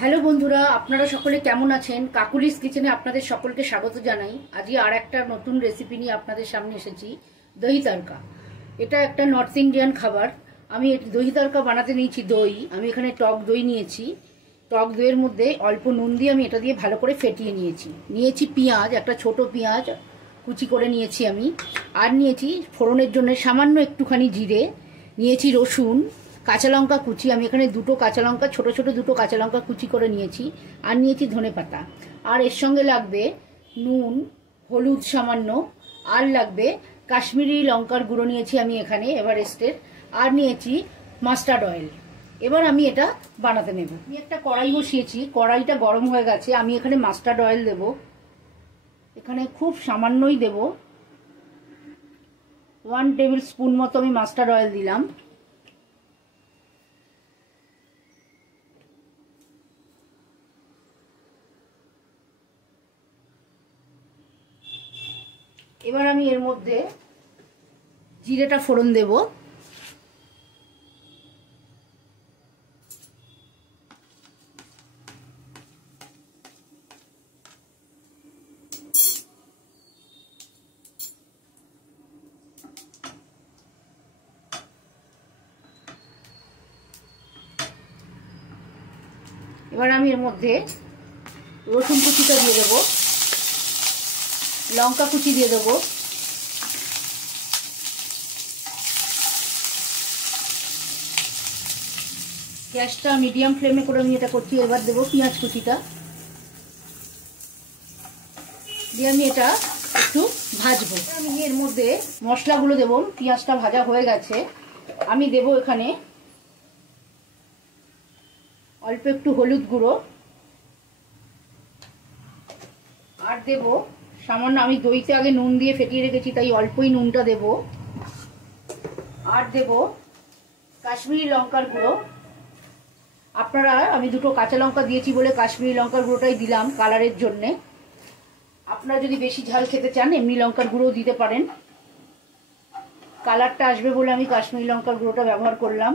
Hello বন্ধুরা, আপনারা সকলে কেমন আছেন? কাকুলিস কিচেনে আপনাদের সকলকে স্বাগত জানাই। আজকে আর একটা নতুন রেসিপি নিয়ে আপনাদের সামনে এসেছি, দহি তড়কা। এটা একটা নর্থ ইন্ডিয়ান খাবার। আমি দহি তড়কা বানাতে নিয়েছি দই। আমি এখানে টক দই নিয়েছি। টক দইয়ের মধ্যে অল্প নুন দিয়ে আমি এটা দিয়ে ভালো করে ফেটিয়ে নিয়েছি পেঁয়াজ, একটা ছোট পেঁয়াজ কুচি করে নিয়েছি আমি। আর নিয়েছি ফোড়নের জন্য সামান্য একটুখানি জিরে, নিয়েছি রসুন, কাঁচা লঙ্কা কুচি। আমি এখানে দুটো কাঁচা লঙ্কা, ছোট ছোট দুটো কাঁচা লঙ্কা কুচি করে নিয়েছি। আর নিয়েছি ধনেপাতা। আর এর সঙ্গে লাগবে নুন, হলুদ সামান্য, আর লাগবে কাশ্মীরি লঙ্কার গুঁড়ো নিয়েছি আমি এখানে এভারেস্টের, আর নিয়েছি মাস্টার্ড অয়েল। এবার আমি এটা বানাতে নেব। আমি একটা কড়াই বসিয়েছি, কড়াইটা গরম হয়ে গেছে। আমি এখানে মাস্টার্ড অয়েল দেব, এখানে খুব সামান্যই দেব, 1 টেবিল স্পুন মতো আমি মাস্টার্ড অয়েল দিলাম। এবার আমি এর মধ্যে জিরেটা ফোড়ন দেব। এবার আমি এর মধ্যে রসুন কুচিটা দিয়ে দেব, লঙ্কা কুচি দিয়ে দেব, গ্যাসটা মিডিয়াম ফ্লেমে করে আমি এটা করছি। এবার দেবো পেঁয়াজ কুচিটা দিয়ে আমি এটা একটু ভাজবো। আমি এর মধ্যে মশলাগুলো দেবো। পেঁয়াজটা ভাজা হয়ে গেছে। আমি দেব এখানে অল্প একটু হলুদ গুঁড়ো, আর দেব সামান্য, আমি দইতে আগে নুন দিয়ে ফেটিয়ে রেখেছি তাই অল্পই নুনটা দেব। আর দেব কাশ্মীরি লঙ্কার গুঁড়ো। আপনারা, আমি দুটো কাঁচা লঙ্কা দিয়েছি বলে কাশ্মীরি লঙ্কার গুঁড়োটাই দিলাম কালারের জন্যে। আপনারা যদি বেশি ঝাল খেতে চান এমনি লঙ্কার গুঁড়োও দিতে পারেন। কালারটা আসবে বলে আমি কাশ্মীরি লঙ্কার গুঁড়োটা ব্যবহার করলাম।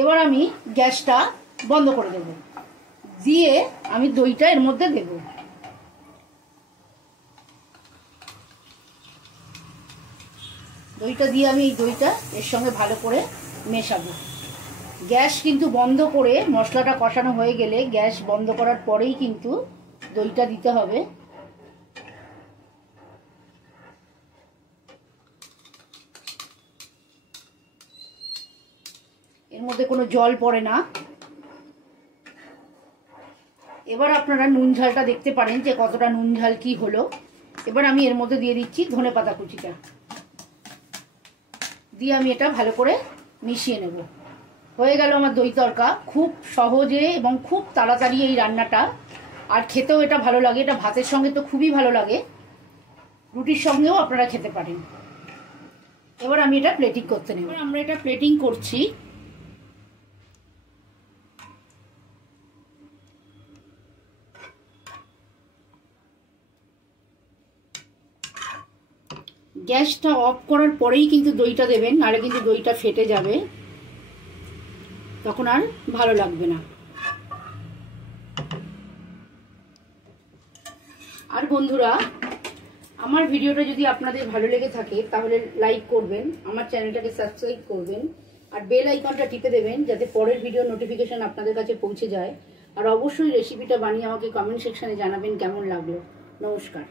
এবার আমি গ্যাসটা বন্ধ করে দেব, দিয়ে আমি দইটা এর মধ্যে দেব। দইটা দিয়ে আমি এই দইটা এর সঙ্গে ভালো করে মেশাবো। গ্যাস কিন্তু বন্ধ করে, মশলাটা কষানো হয়ে গেলে গ্যাস বন্ধ করার পরেই কিন্তু দইটা দিতে হবে। এর মধ্যে কোনো জল পড়ে না। এবার আপনারা নুন ঝালটা দেখতে পারেন যে কতটা নুন ঝাল কি হলো। এবার আমি এর মধ্যে দিয়ে দিচ্ছি ধনেপাতা কুচিটা, দিয়ে আমি এটা ভালো করে মিশিয়ে নেব। হয়ে গেল আমার দই তড়কা। খুব সহজে এবং খুব তাড়াতাড়ি এই রান্নাটা, আর খেতেও এটা ভালো লাগে। এটা ভাতের সঙ্গে তো খুবই ভালো লাগে, রুটির সঙ্গেও আপনারা খেতে পারেন। এবার আমি এটা প্লেটিং করতে নেব। আমরা এটা প্লেটিং করছি। গ্যাসটা অফ করার পরেই কিন্তু দইটা দেবেন, নাহলে কিন্তু দইটা ফেটে যাবে, তখন আর ভালো লাগবে না। আর বন্ধুরা, আমার ভিডিওটা যদি আপনাদের ভালো লেগে থাকে তাহলে লাইক করবেন, আমার চ্যানেলটাকে সাবস্ক্রাইব করবেন, আর বেল আইকনটা টিপে দেবেন যাতে পরের ভিডিও নোটিফিকেশন আপনাদের কাছে পৌঁছে যায়। আর অবশ্যই রেসিপিটা বানিয়ে আমাকে কমেন্ট সেকশনে জানাবেন কেমন লাগলো। নমস্কার।